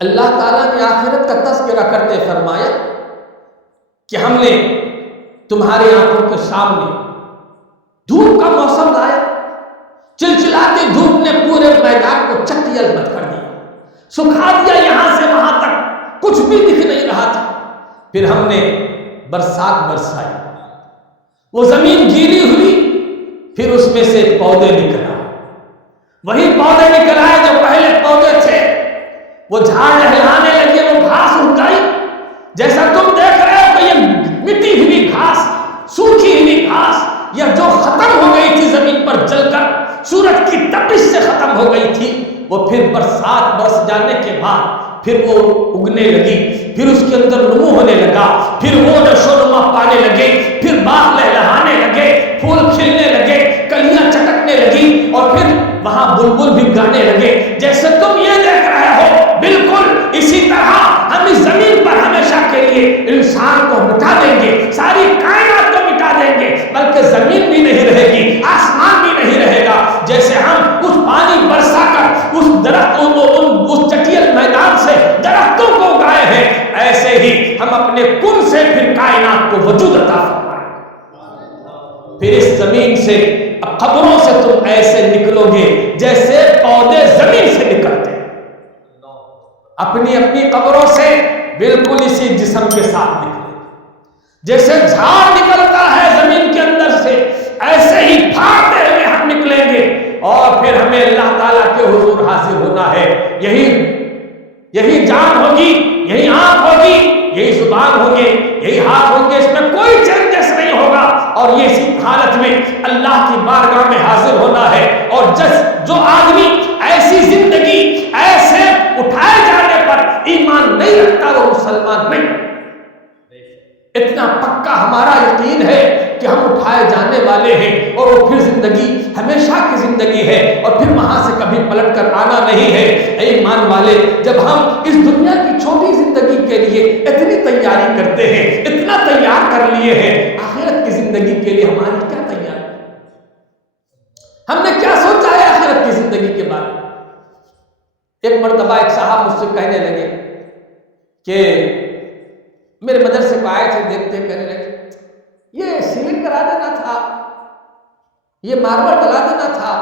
اللہ تعالیٰ نے آخرت کا تذکرہ کرتے فرمایا کہ ہم نے تمہاری آنکھوں کے سامنے دھوپ کا موسم لایا، چلچلاتی دھوپ نے پورے میدان کو چٹی البت کر دیا، سکھا دیا، یہاں سے وہاں تک کچھ بھی دکھ نہیں رہا تھا۔ پھر ہم نے برسات برسائی، وہ زمین گیلی ہوئی، پھر اس میں سے پودے نکل آئے، وہی پودے نکل آئے جو پہلے پودے تھے، وہ جھاڑ لہلانے لگے، وہ گھاس اگ گئی۔ جیسا تم دیکھ رہے ہو کہ یہ مٹی ہوئی گھاس، سوکھی ہوئی گھاس، یہ جو ختم ہو گئی تھی زمین پر جل کر، سورج کی تپش سے ختم ہو گئی تھی، وہ پھر برسات برس جانے کے بعد پھر وہ اگنے لگی، پھر اس کے اندر نمو ہونے لگا، پھر وہ نشو و نما پانے لگے، پھر باغ لہلہانے لگے، پھول کھلنے لگے، کلیاں چٹکنے لگی، اور پھر وہاں بلبل بھی گانے لگے۔ جیسے تم یہ دیکھ رہے ہو، بالکل اسی طرح ہم اس زمین پر ہمیشہ کے لیے انسان کو مٹا دیں گے، ساری کائنات کو مٹا دیں گے، بلکہ زمین بھی نہیں رہے گی، آسمان بھی نہیں رہے گا۔ جیسے ہم اس پانی برسا کر اس درخت اس چٹیل میدان سے درختوں کو اگائے ہیں، ایسے ہی ہم اپنے کن سے پھر کائنات کو وجود عطا فرمائیں گے۔ پھر اس زمین سے، اب قبروں سے تم ایسے نکلو گے جیسے پودے زمین سے نکلتے ہیں، اپنی اپنی قبروں سے بالکل اسی جسم کے ساتھ نکلے، جیسے جھاڑ نکلتا ہے زمین کے اندر سے، ایسے ہی پھاڑتے ہوئے ہم نکلیں گے، اور پھر ہمیں اللہ تعالیٰ کے حضور حاضر ہونا ہے۔ یہی جان ہوگی، یہی آنکھ ہوگی، یہی زبان ہوگی، یہی ہاتھ ہوں گے، اس میں کوئی چینجز نہیں ہوگا، اور یہ اسی حالت میں اللہ کی بارگاہ میں حاضر ہونا ہے۔ اور جو آدمی ایسی زندگی، ایسے اٹھائے جانے پر ایمان نہیں رکھتا، وہ مسلمان نہیں۔ اتنا پکا ہمارا یقین ہے کہ ہم اٹھائے جانے والے ہیں، اور وہ پھر زندگی ہمیشہ کی زندگی ہے، اور پھر وہاں سے کبھی پلٹ کر آنا نہیں ہے۔ اے ایمان والے، جب ہم اس دنیا کی چھوٹی زندگی کے لیے اتنی تیاری کرتے ہیں، اتنا تیار کر لیے ہیں، آخرت کی زندگی کے لیے ہماری کیا تیاری؟ ہم نے کیا سوچا ہے آخرت کی زندگی کے بارے میں؟ ایک مرتبہ ایک صاحب مجھ سے کہنے لگے کہ میرے مدرسے کو آئے تھے، دیکھتے کہنے لگے یہ سیلنگ کرا دینا تھا، یہ ماربل ڈلا دینا تھا۔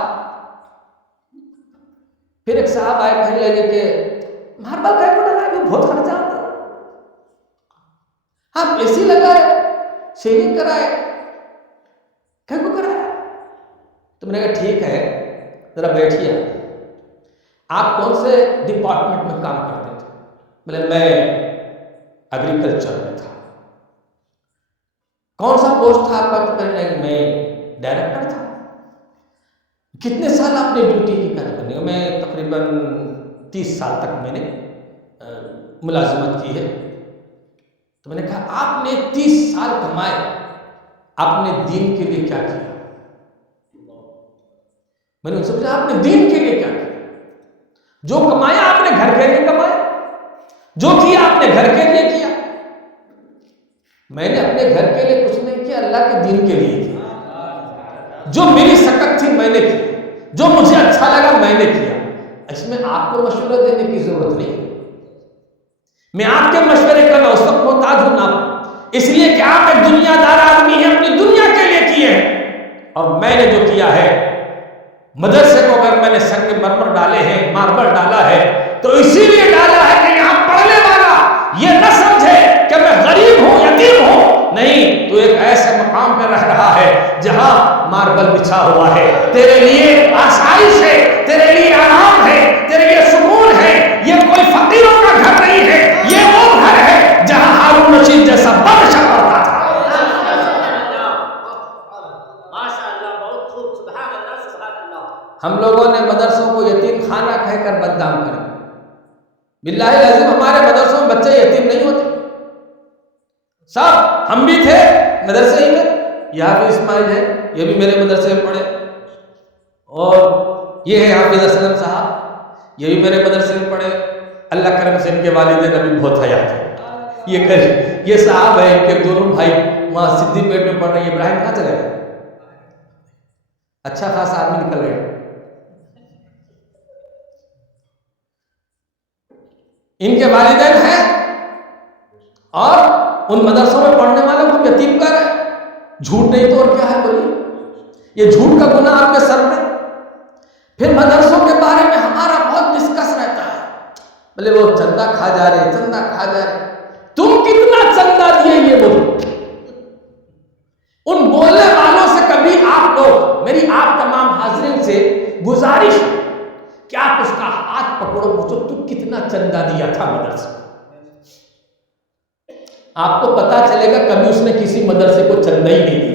پھر ایک صاحب آئے، کہنے لگے کہ ماربل کا کو ڈلا، بہت خرچہ ہوتا ہے، آپ اے سی لگائے، سیلنگ کرائے، کہیں کو کرائے؟ تو میں نے کہا ٹھیک ہے، ذرا بیٹھیے، آپ کون سے ڈپارٹمنٹ میں کام کرتے تھے؟ بولے میں ایگریکلچر میں تھا۔ کون سا پوسٹ تھا آپ کا؟ تو میں ڈائریکٹر تھا۔ کتنے سال آپ نے ڈیوٹی کی؟ کرنے میں تقریباً 30 سال تک میں نے ملازمت کی ہے۔ تو میں نے کہا آپ نے 30 سال کمائے، آپ نے دین کے لیے کیا کیا؟ میں نے ان سے پوچھا آپ نے دین کے لیے کیا کیا؟ جو کمایا آپ نے گھر کے لیے کمایا، جو کیا آپ نے گھر کے لیے کیا۔ میں نے اپنے گھر کے لیے کچھ نہیں کیا، اللہ کے دین کے لیے کیا۔ جو میری سکت تھی میں نے کی، جو مجھے اچھا لگا میں نے کیا۔ اس میں آپ کو مشورہ دینے کی ضرورت نہیں، میں آپ کے مشورے کا نہ اس وقت محتاج ہوں نہ، اس لیے کہ آپ ایک دنیا دار آدمی ہیں، اپنی دنیا کے لیے کیے ہیں، اور میں نے جو کیا ہے، مدرسے کو اگر میں نے سنگ مرمر ڈالے ہیں، ماربل ڈالا ہے، تو اسی لیے ڈالا ہے کہ یہاں پڑھنے والا یہ نہ سمجھے کہ میں غریب ہوں، یتیم ہوں، نہیں، تو ایک ایسے مقام پہ رہ رہا ہے جہاں ماربل بچھا ہوا ہے، تیرے لیے آسائش ہے، تیرے لیے آرام ہے، تیرے لیے سکون ہے۔ یہ کوئی فقیروں کا گھر نہیں ہے، یہ وہ گھر ہے جہاں ہارون رشید جیسا بادشاہ پڑھتا تھا۔ ہم لوگوں نے مدرسوں کو یتیم خانہ کہہ کر بدنام کر دیا۔ باللہ العظیم ہمارے مدرسوں میں بچے یتیم نہیں ہوتے، سب ہم بھی تھے مدرسے ہی میں، یہ حافظ اسماعیل ہے، یہ بھی میرے مدرسے میں پڑھے، اور یہ ہے حافظ اسلم صاحب، یہ بھی میرے مدرسے میں پڑھے، اللہ کرم سے ان کے والدین ابھی بہت حیات ہیں۔ یہ صاحب ہے، ان کے دونوں بھائی وہاں صدی پیٹ میں پڑھ رہے ہیں۔ ابراہیم کہاں چلے گئے؟ اچھا خاصا آدمی نکل گئے۔ ان کے والدین ہیں اور ان مدرسوں میں پڑھنے والوں کو یتیم کر رہے ہیں. جھوٹ نہیں تو اور کیا ہے بولیے؟ یہ جھوٹ کا گناہ آپ کے سر میں. پھر مدرسوں کے بارے میں ہمارا بہت ڈسکس رہتا ہے. بولے وہ چندہ کھا جا رہے، چندہ کھا جا رہے. تم کتنا چندہ دیے یہ بولو. ان بولنے والوں سے کبھی آپ لوگ، میری آپ تمام حاضرین سے گزارش ہے کہ آپ اس کا ہاتھ پکڑو، پوچھو تو کتنا چندہ دیا تھا مدرسے. آپ کو پتا چلے گا کبھی اس نے کسی مدرسے کو چندہ ہی نہیں دیا.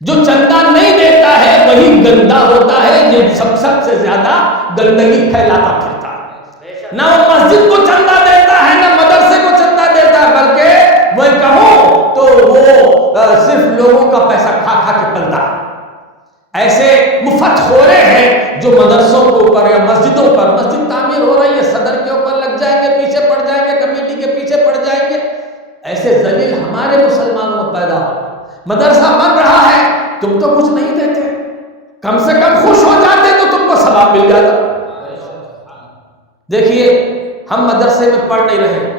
جو چندہ نہیں دیتا ہے وہی گندا ہوتا ہے، جو سب سے زیادہ گندگی پھیلاتا پھرتا ہے. نہ وہ مسجد کو چندہ دیتا ہے، نہ مدرسے کو چندہ دیتا ہے، بلکہ وہ کہوں تو وہ صرف لوگوں کا پیسہ کھا کھا کے پلتا ہے. ایسے مفت خورے ہیں جو مدرسوں کے اوپر یا مسجدوں پر، مسجد تعمیر ہو رہی ہے صدر کے اوپر لگ جائیں گے، پیچھے پڑ جائیں گے، کمیٹی کے پیچھے پڑ جائیں گے. ایسے ذلیل ہمارے مسلمانوں میں پیدا ہو. مدرسہ بن رہا ہے، تم تو کچھ نہیں دیتے، کم سے کم خوش ہو جاتے تو تم کو ثواب مل جاتا. دیکھیے ہم مدرسے میں پڑھ نہیں رہے،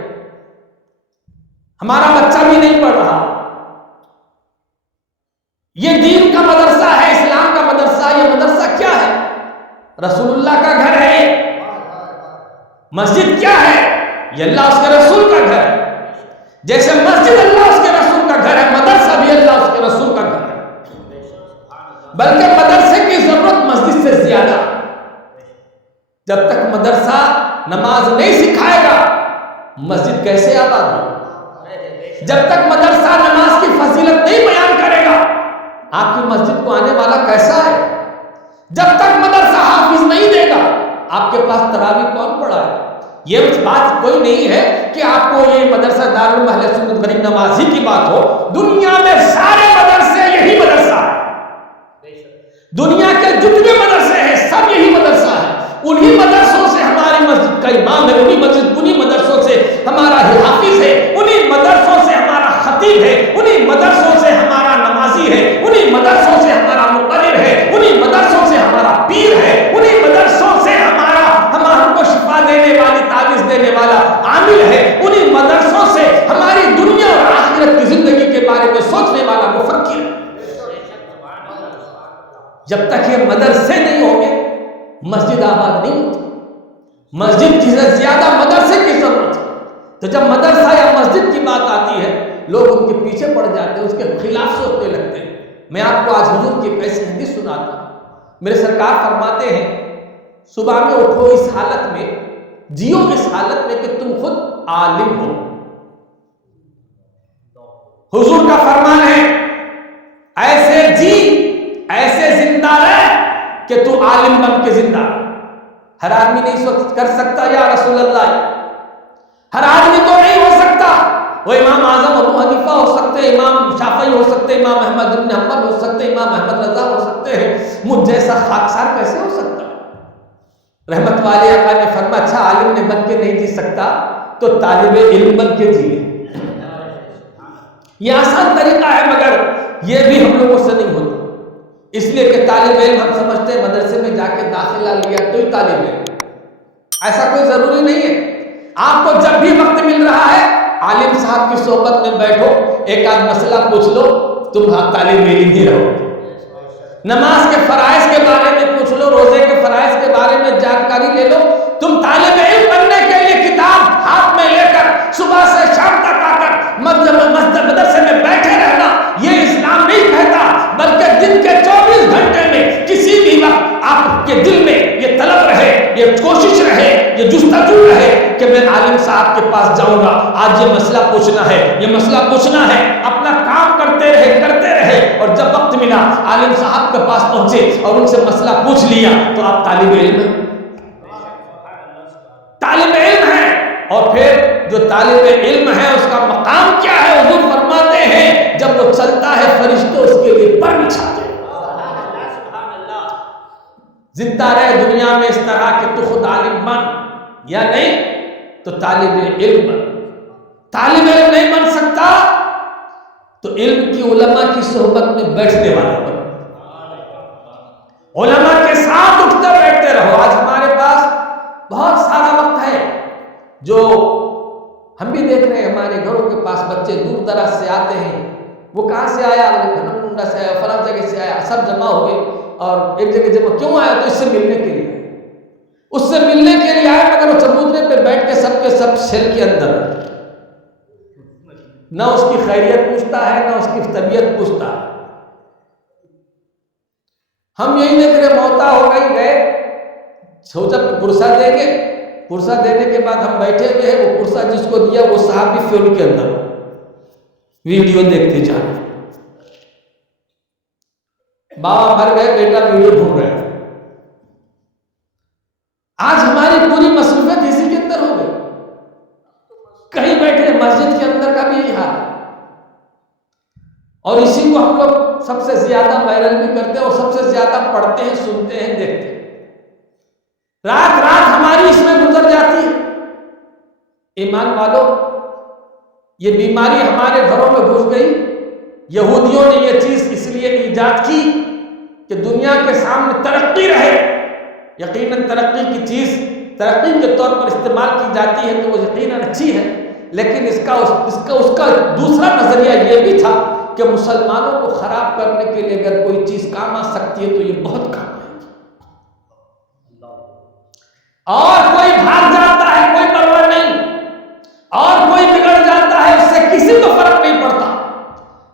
ہمارا بچہ بھی نہیں پڑھ رہا. یہ دین کا مدرسہ ہے، اسلام کا مدرسہ. یہ مدرسہ کیا ہے؟ رسول اللہ کا گھر ہے. مسجد کیا ہے؟ یہ اللہ اس کے رسول کا گھر ہے. جیسے مسجد اللہ اس کے رسول کا گھر ہے، مدرسہ بھی اللہ اس کے رسول کا گھر ہے. بلکہ مدرسے کی ضرورت مسجد سے زیادہ. جب تک مدرسہ نماز نہیں سکھائے گا مسجد کیسے آباد ہو؟ جب تک مدرسہ نماز کی فضیلت نہیں بیان کرے گا آپ کی مسجد کو آنے والا کیسا ہے؟ جب تک مدرسہ حافظ نہیں دے گا آپ کے پاس تراویح کون پڑھا ہے؟ یہ بات کوئی نہیں ہے کہ آپ کو یہ مدرسہ دارالعلوم اہل سنت غریب نوازی کی بات ہو. دنیا میں سارے مدرسے یہی مدرسہ ہے. دنیا کے جتنے مدرسے ہیں سب یہی مدرسہ ہے. انہی مدرسوں سے ہماری مسجد کا امام ہے، انہی مدرسوں سے ہمارا حافظ ہے، انہی مدرسوں سے ہمارا خطیب ہے، انہی مدرسوں سے ہمارا نمازی ہے، انہی مدرسوں سے ہمارا مقرر ہے، انہی مدرسوں سے ہمارا پیر ہے، انہی مدرسوں سے ہم کو شفا دینے والی تعویذ دینے والا عامل ہے، انہی مدرسوں سے ہماری دنیا اور آخرت کی زندگی کے بارے میں سوچنے والا مفکر ہے. جب تک یہ مدرسے نہیں ہوں گے مسجد آباد نہیں ہوتی. مسجد کی سے زیادہ مدرسے کی ضرورت ہے. تو جب مدرسہ یا مسجد کی بات آتی ہے لوگ ان کے پیچھے پڑ جاتے ہیں، اس کے خلاف سوچنے لگتے ہیں. میں آپ کو آج حضور کی ایک ایسی حدیث سناتا ہوں. میرے سرکار فرماتے ہیں صبح میں اٹھو اس حالت میں، جیو اس حالت میں کہ تم خود عالم ہو. حضور کا فرمان ہے ایسے جی، ایسے زندہ رہ کہ تو عالم بن کے زندہ. ہر آدمی نہیں سوچ کر سکتا یا رسول اللہ، ہر آدمی تو نہیں ہو سکتا. وہ امام اعظم ابو حنیفہ ہو سکتے، امام شافعی ہو سکتے، امام احمد بن حنبل ہو سکتے، امام احمد رضا ہو سکتے ہیں. مجھ جیسا خاکسار کیسے ہو سکتا؟ رحمت والے آقا نے فرمایا اچھا عالم نے بن کے نہیں جی سکتا تو طالب علم بن کے جی. یہ آسان طریقہ ہے مگر یہ بھی ہم لوگوں سے نہیں ہوتا. اس لیے کہ طالب علم ہم سمجھتے ہیں مدرسے میں جا کے داخلہ لیا تو ہی طالب علم. ایسا کوئی ضروری نہیں ہے. آپ کو جب بھی وقت مل رہا ہے عالم صاحب کی صحبت میں بیٹھو، ایک آدھ مسئلہ پوچھ لو، تم طالب علم ہی رہو. نماز کے فرائض کے بارے میں پوچھ لو، روزے کے فرائض کے بارے میں جانکاری لے لو. تم طالب علم بننے کے لیے کتاب ہاتھ میں لے کر صبح سے شام تک آ کر مدرسے میں بیٹھے رہنا یہ اسلام نہیں کہتا، بلکہ دن کے 24 گھنٹے میں کسی بھی وقت آپ کے دل میں یہ طلب رہے، یہ کوشش رہے، یہ جستجو رہے کہ میں عالم صاحب کے پاس جاؤں گا، آج یہ مسئلہ پوچھنا ہے، یہ مسئلہ پوچھنا ہے. اپنا کام کرتے رہے اور جب وقت ملا عالم صاحب کے پاس پہنچے اور ان سے مسئلہ پوچھ لیا تو آپ طالب علم ہیں. طالب علم ہیں. اور پھر جو طالب علم ہے اس کا مقام کیا ہے؟ حضور فرماتے ہیں جب وہ چلتا ہے فرشتے اس کے لیے پر بچھاتے ہیں. زندہ رہے دنیا میں اس طرح کہ تو خود عالم بن یا نہیں تو طالب علم بن. طالب علم نہیں بن سکتا تو علم کی علماء کی صحبت میں بیٹھنے والا بن. علماء کے ساتھ اٹھتے بیٹھتے رہو. آج ہمارے پاس بہت سارا وقت ہے جو ہم بھی دیکھ رہے ہیں، ہمارے گھروں کے پاس بچے دور دراز سے آتے ہیں، وہ کہاں سے آیا، گھنڈا سے آیا، فلاں جگہ سے آیا، سب جمع ہوئے اور ایک جگہ جمع کیوں آیا؟ تو اس سے ملنے کے لیے، اس سے ملنے کے لیے آیا، مگر وہ چبوترے پہ بیٹھ کے سب شیل کے اندر، نہ اس کی خیریت پوچھتا ہے، نہ اس کی طبیعت پوچھتا ہے۔ ہم یہی دیکھ رہے، موتا ہو گئی، گئے، سوچا پرسہ دیں گے، پرسہ دینے کے بعد ہم بیٹھے ہوئے ہیں، وہ پرسہ جس کو دیا وہ صاحب بھی فلم کے اندر ویڈیو دیکھتے جا رہے، بابا مر گئے، بیٹا ویڈیو ڈھونڈ رہا ہے۔ آج ہماری پوری مصروفیت اسی کے اندر ہو گئی، کہیں بیٹھے، مسجد کے اندر کا بھی یہی حال ہے، اور اسی کو ہم لوگ سب سے زیادہ وائرل بھی کرتے ہیں اور سب سے زیادہ پڑھتے ہیں، سنتے ہیں، دیکھتے ہیں۔ رات رات ہماری اس میں گزر جاتی ہے۔ ایمان والو، یہ بیماری ہمارے گھروں میں گھس گئی۔ یہودیوں نے یہ چیز اس لیے ایجاد کی کہ دنیا کے سامنے ترقی رہے۔ یقیناً ترقی کی چیز ترقی کے طور پر استعمال کی جاتی ہے تو وہ یقیناً اچھی ہے، لیکن اس کا دوسرا نظریہ یہ بھی تھا کہ مسلمانوں کو خراب کرنے کے لیے اگر کوئی چیز کام آ سکتی ہے تو یہ بہت کام آئے گی، اور کوئی بھاگ جاتا ہے کوئی پرواہ نہیں، اور کوئی بگڑ جاتا ہے اس سے کسی کو فرق نہیں پڑتا،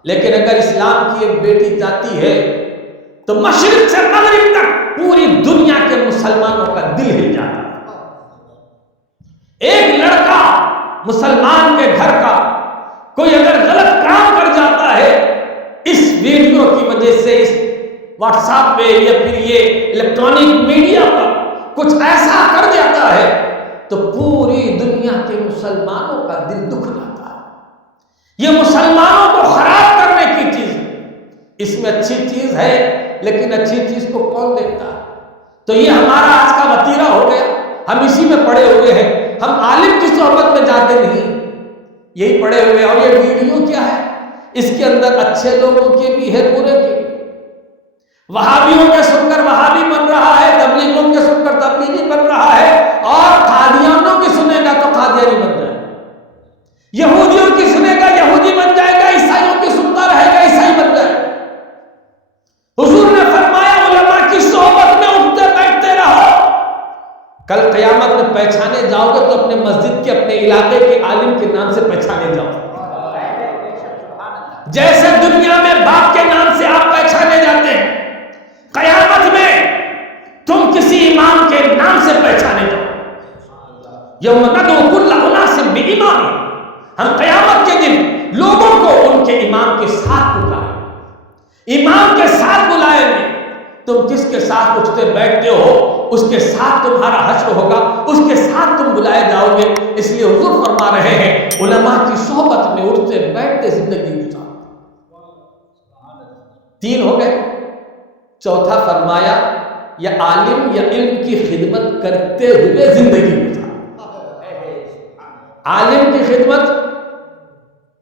لیکن اگر اسلام کی ایک بیٹی جاتی ہے تو مشرق سے مغرب تک پوری دنیا کے مسلمانوں کا دل ہل جاتا ہے۔ ایک لڑکا مسلمان کے گھر کا کوئی اگر غلط کام کر جاتا ہے، اس ویڈیو کی وجہ سے، اس واٹس ایپ پہ یا پھر یہ الیکٹرانک میڈیا پر کچھ ایسا کر جاتا ہے تو پوری دنیا کے مسلمانوں کا دل دکھ جاتا ہے۔ یہ مسلمانوں کو خراب کرنے کی چیز ہے، اس میں اچھی چیز ہے لیکن اچھی چیز کو کون دیکھتا ہے؟ تو یہ ہمارا آج کا وتیرہ ہو گیا، ہم اسی میں پڑے ہوئے ہیں، ہم عالم کی صحبت میں جاتے نہیں، یہی پڑے ہوئے ہیں۔ اور یہ ویڈیو کیا ہے؟ اس کے اندر اچھے لوگوں کے بھی ہے، برے کے بھی، وہابیوں کے سن کر وہابی بن رہا ہے، تبلیغوں کے سن کر تبلیغی بن رہا ہے، اور قادیانوں کی سنے گا تو قادیانی بن جائے گا، یہودیوں کی سنے گا یہودی بن جائے گا، عیسائیوں کی سنتا رہے گا عیسائی بن جائے گا۔ حضور نے فرمایا علماء کی صحبت میں اٹھتے بیٹھتے رہو، کل قیامت میں پہچانے جاؤ گے تو اپنے مسجد کے، اپنے علاقے کے عالم کے نام سے پہچانے جاؤ، جیسے دنیا میں باپ کے نام سے آپ پہچانے جاتے ہیں، قیامت میں تم کسی امام کے نام سے پہچانے جاؤ۔ یوم ندعو کل اناس بامامہم، ہم قیامت کے دن لوگوں کو ان کے امام کے ساتھ بلائیں گے، امام کے ساتھ بلائیں گے۔ تم کس کے ساتھ اٹھتے بیٹھتے ہو اس کے ساتھ تمہارا حشر ہوگا، اس کے ساتھ تم بلائے جاؤ گے۔ اس لیے حضور فرما رہے ہیں علماء کی صحبت میں اٹھتے بیٹھتے زندگی گزارو۔ تین ہو گئے، چوتھا فرمایا یا عالم یا علم کی خدمت کرتے ہوئے زندگی گزارو۔ عالم کی خدمت،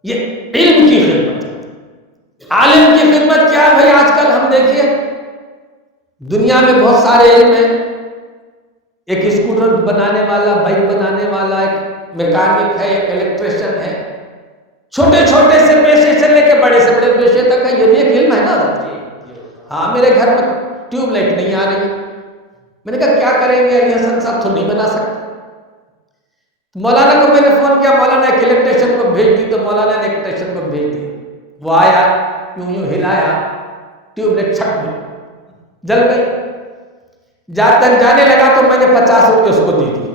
یہ علم کی خدمت۔ عالم کی خدمت کیا ہے بھائی؟ آج کل ہم دیکھیے دنیا میں بہت سارے علم ہیں، ایک اسکوٹر بنانے والا، بائک بنانے والا، ایک میکینک ہے، ایک الیکٹریشن ہے، چھوٹے چھوٹے سے پیشے سے لے کے بڑے سے بڑے پیشے تک ہے، یہ بھی ایک علم ہے نا۔ ہاں، میرے گھر میں ٹیوب لائٹ نہیں آ رہی، میں نے کہا کیا کریں گے علی حسن صاحب، تو نہیں بنا سکتے۔ مولانا کو میں نے فون کیا، مولانا ایک الیکٹریشن کو بھیج دی، تو مولانا نے الیکٹریشن کو بھیج دی، وہ آیا، یوں ہلایا، ٹیوب لائٹ چھٹ گئی، جل گئی۔ جانے لگا تو میں نے 50 روپے اس کو دی دی۔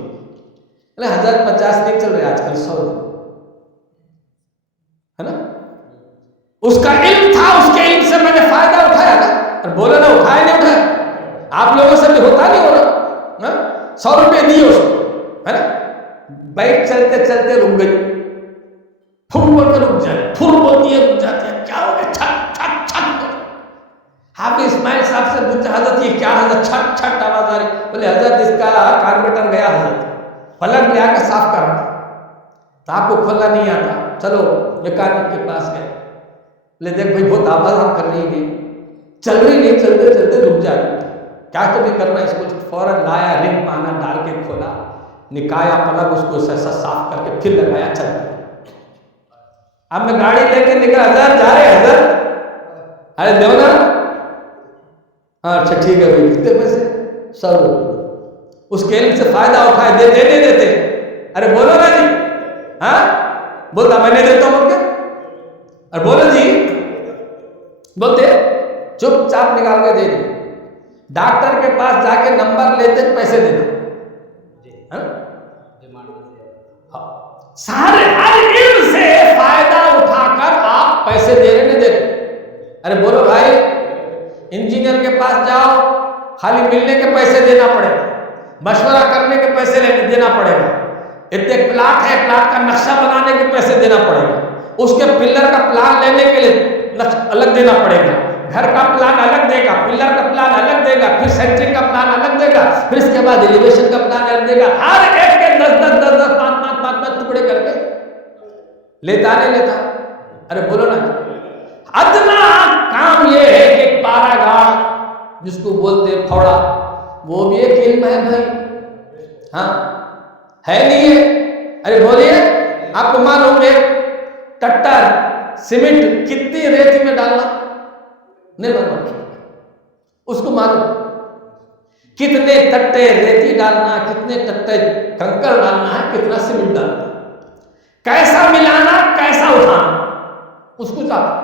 حضرت 50 نہیں چل رہے آج کل، 100 ہے نا۔ اس کا علم تھا، اس کے علم سے میں نے فائدہ اٹھایا نا، اور بولا نا اٹھایا نہیں اٹھایا، آپ لوگوں سے بھی ہوتا نہیں ہو رہا، 100 روپے دیے اس کو، ہے نا۔ بائک چلتے چلتے رک گئی، پھر بول کے رک جائے، پھر بولتی ہے رک جاتی ہے، کیا ہو گیا؟ چھٹ چھٹ چھٹ۔ حافظ اسماعیل صاحب سے پوچھا حضرت یہ کیا؟ حضرت چھٹ چھٹ آواز آ رہی۔ بولے حضرت اس کا کاربیٹر گیا، حضرت پلگ لے آ کے صاف کرنا، تو آپ کو کھولنا نہیں آتا، چلو میکینک کے پاس گئے۔ بولے دیکھ بھائی بہت آواز ہم کر رہی نہیں، چل رہی نہیں، چلتے چلتے رک جائے، کیا تمہیں کرنا؟ اس کو فوراً لایا، رنگ پانا ڈال کے کھولا، نکایا پلگ اس کو ایسا صاف کر کے پھر لگایا، چل پڑا۔ اب میں گاڑی لے کے نکلا، حضرت جا رہے حضرت، ارے دو نا، ہاں اچھا ٹھیک ہے بھائی، کتنے پیسے؟ 100 روپے۔ اس کے علم سے فائدہ اٹھائے، دیتے، ارے بولو نا جی، ہاں بولتا میں نہیں دیتا ہوں بول کے، ارے بولو جی، بولتے چپ چاپ نکال کے دے دیں۔ ڈاکٹر کے پاس جا کے نمبر لیتے پیسے دینا، سارے ہر علم سے فائدہ اٹھا کر آپ پیسے دے رہے نہیں دے رہے؟ ارے بولو بھائی، انجینئر کے پاس جاؤ، خالی ملنے کے پیسے دینا پڑے گا، مشورہ کرنے کے پیسے دینا پڑے گا، اتنے پلاٹ ہے پلاٹ کا نقشہ بنانے کے پیسے دینا پڑے گا، اس کے پلر کا پلان لینے کے لیے الگ دینا پڑے گا، گھر کا پلان الگ دے گا، پلر کا پلان الگ دے گا، پھر سینٹرنگ کا پلان الگ دے گا، پھر اس کے بعد ایلیویشن کا پلان الگ دے گا، ہر ایک کے 10 5 ٹکڑے کر کے لیتا نہیں لیتا؟ ارے بولو نا، ادنا کام یہ ہے کہ پارا گاڑ جس کو بولتے ہیں پھوڑا، وہ بھی ایک علم ہے بھائی، ہاں ہے نہیں ہے؟ ارے بولیے، آپ کو معلوم ہے ٹٹر سیمنٹ کتنی ریتی میں ڈالنا؟ نہیں معلوم؟ اس کو معلوم کتنے تٹے ریتی ڈالنا، کتنے تٹے کنکر ڈالنا ہے، کتنا سیمنٹ ڈالنا ہے، کیسا ملانا، کیسا اٹھانا، اس کو چاہتا۔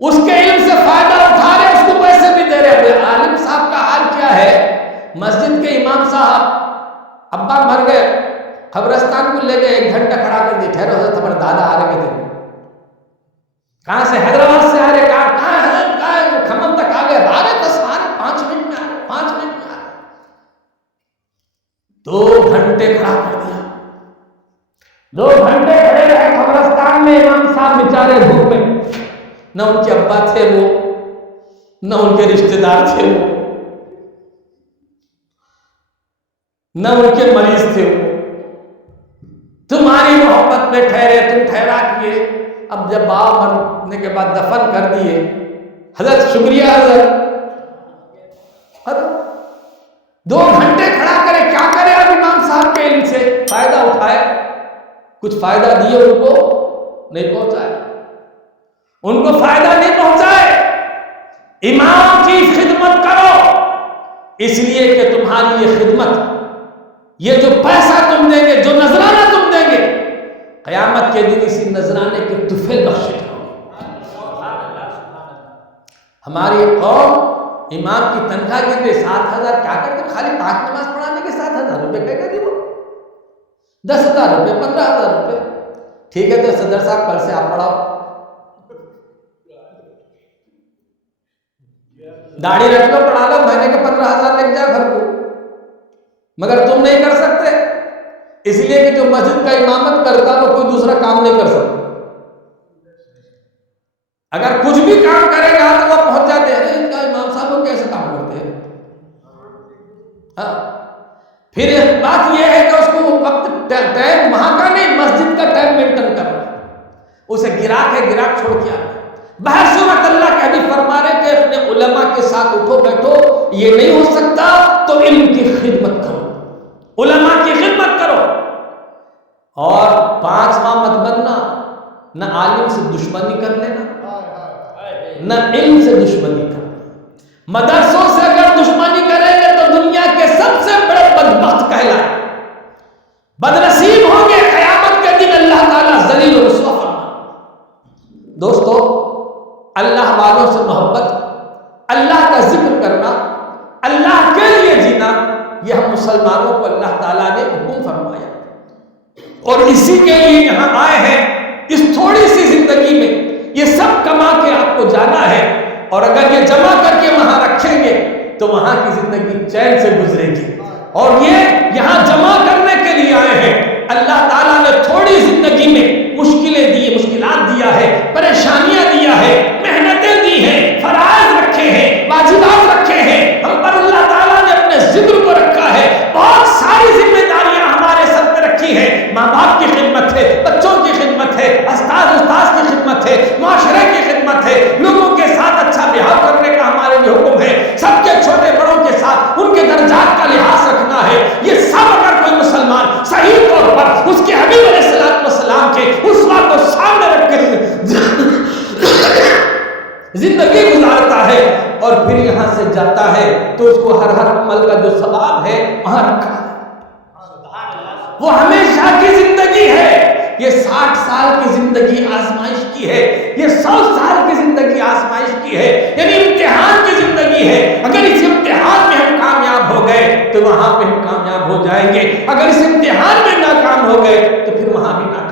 اس کے علم سے فائدہ اٹھا رہے، اس کو پیسے بھی دے رہے۔ عالم صاحب کا حال کیا ہے؟ مسجد کے امام صاحب ابا مر گئے، قبرستان کو لے گئے، 1 گھنٹہ کھڑا کر دی، ٹھہرو حضرت ہمارے دادا آ رہے تھے، کہاں سے؟ حیدرآباد سے آ رہے، کہاں ہے؟ کھمم تک آ گئے، آ رہے 10 آ رہے، 5 منٹ میں آ رہے، 5 منٹ میں آ رہے، 2 گھنٹے کھڑا کر دیا، 2 گھنٹے کھڑے رہے قبرستان میں، امام صاحب بیچارے دھوپ میں، نہ ان کے ابا تھے وہ، نہ ان کے رشتہ دار تھے وہ، نہ ان کے مریض تھے وہ، تمہاری محبت میں ٹھہرے، تم ٹھہرا کیے، اب جب باپ مرنے کے بعد دفن کر دیے، حضرت شکریہ حضرت، 2 گھنٹے کھڑا کرے، کیا کرے؟ اب امام صاحب کے علم سے فائدہ اٹھائے، کچھ فائدہ دیے ان کو نہیں پہنچائے، ان کو فائدہ نہیں پہنچائے۔ امام کی خدمت کرو، اس لیے کہ تمہاری یہ خدمت، یہ جو پیسہ تم دیں گے، جو نذرانہ تم دیں گے، قیامت کے دن اسی نذرانے کے تحفے بخشے جاؤ گے۔ ہماری قوم امام کی تنخواہ کے لیے 7,000 کیا کرتے؟ خالی پاک نماز پڑھانے کے 7,000 روپے کہہ گا جی وہ 10,000 روپے، 15,000 روپے، ٹھیک ہے تو صدر صاحب کل سے آپ پڑھاؤ، داڑھی رکھ لو، پڑھا لو، مہینے کے 15,000 لگ جائے گھر کو، مگر تم نہیں کر سکتے، اس لیے کہ جو مسجد کا امامت کرتا وہ کوئی دوسرا کام نہیں کر سکتا، اگر کچھ بھی کام کرے گا تو وہ پہنچ جاتے ہیں، ان کا امام صاحب وہ کیسے کام کرتے ہیں، ہاں پھر ایک بات یہ ہے کہ اس کو وقت ٹائم وہاں کا نہیں، مسجد کا ٹائم مینٹین کرنا، اسے گراک ہے گراک چھوڑ کے آنا۔ بحثورت اللہ کے حبیب فرما رہے کہ اپنے علماء کے ساتھ اٹھو بیٹھو، یہ نہیں ہو سکتا تو علم کی خدمت کرو، علماء کی خدمت کرو، اور 5واں مت بننا، نہ عالم سے دشمنی کر لینا، نہ علم سے دشمنی کرنا۔ مدرسوں سے اگر دشمنی کریں گے تو دنیا کے سب سے بڑے بدبخت کہلائے، بدنصیب ہوں گے، قیامت کے دن اللہ تعالیٰ ذلیل و رسوا فرمائے۔ دوستو، اللہ والوں سے محبت، اللہ کا ذکر کرنا، اللہ کے لیے جینا، یہ ہم مسلمانوں کو اللہ تعالیٰ نے حکم فرمایا، اور اسی کے لیے یہاں آئے ہیں۔ اس تھوڑی سی زندگی میں یہ سب کما کے آپ کو جانا ہے، اور اگر یہ جمع کر کے وہاں رکھیں گے تو وہاں کی زندگی چین سے گزرے گی، اور یہ یہاں جمع کرنے کے لیے آئے ہیں۔ اللہ تعالیٰ نے تھوڑی زندگی میں مشکلیں دی، مشکلات دیا ہے، پریشانیاں دیا ہے، محنتیں دی ہیں، فرائض رکھے ہیں، واجبات رکھے ہیں، ہم پر اللہ تعالیٰ نے اپنے ذکر کو رکھا ہے، بہت ساری ذمہ داریاں ہمارے سر پہ رکھی ہیں، ماں باپ کی خدمت ہے، بچوں کی خدمت ہے، استاد کی خدمت ہے، معاشرے کی خدمت ہے، لوگوں کے ساتھ اچھا بہاو کرنے کا ہمارے لیے حکم ہے، سب کے چھوٹے بڑوں کے ساتھ ان کے درجات کا لحاظ رکھنا ہے۔ یہ سب اگر کوئی مسلمان زندگی گزارتا ہے اور پھر یہاں سے جاتا ہے تو اس کو ہر عمل کا جو ثواب ہے وہاں رکھا ہے. وہ ہمیشہ کی زندگی ہے. یہ 60 سال کی زندگی آزمائش کی ہے, یہ 100 سال کی زندگی آزمائش کی ہے, یعنی امتحان کی زندگی ہے. اگر اس امتحان میں ہم کامیاب ہو گئے تو وہاں پہ ہم کامیاب ہو جائیں گے, اگر اس امتحان میں ناکام ہو گئے تو پھر وہاں بھی ناکام